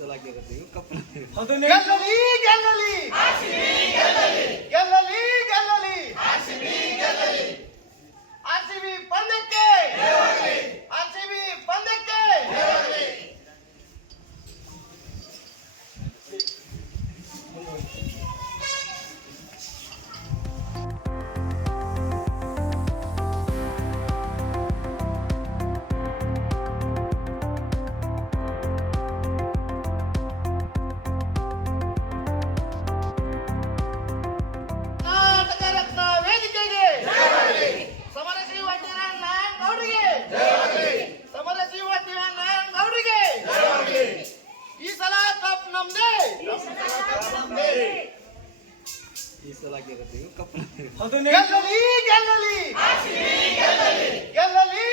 ಸಲ ಗೆಲ್ಲುತ್ತೆ ಇವು cup ಗೆಲ್ಲಲಿ ಗೆಲ್ಲಲಿ ಗೆಲ್ಲಲಿ ಗೆಲ್ಲಲಿ RCB ಪಂದ್ಯಕ್ಕೆ ಆರ್ಸಿಬಿ ಪಂದ್ಯಕ್ಕೆ ಈ ಸಲ ಗೆಲ್ಲುತ್ತೆ ಇವು ಕಪ್ ಗೆಲ್ಲಲಿ ಗೆಲ್ಲಲಿ ಗೆಲ್ಲಲಿ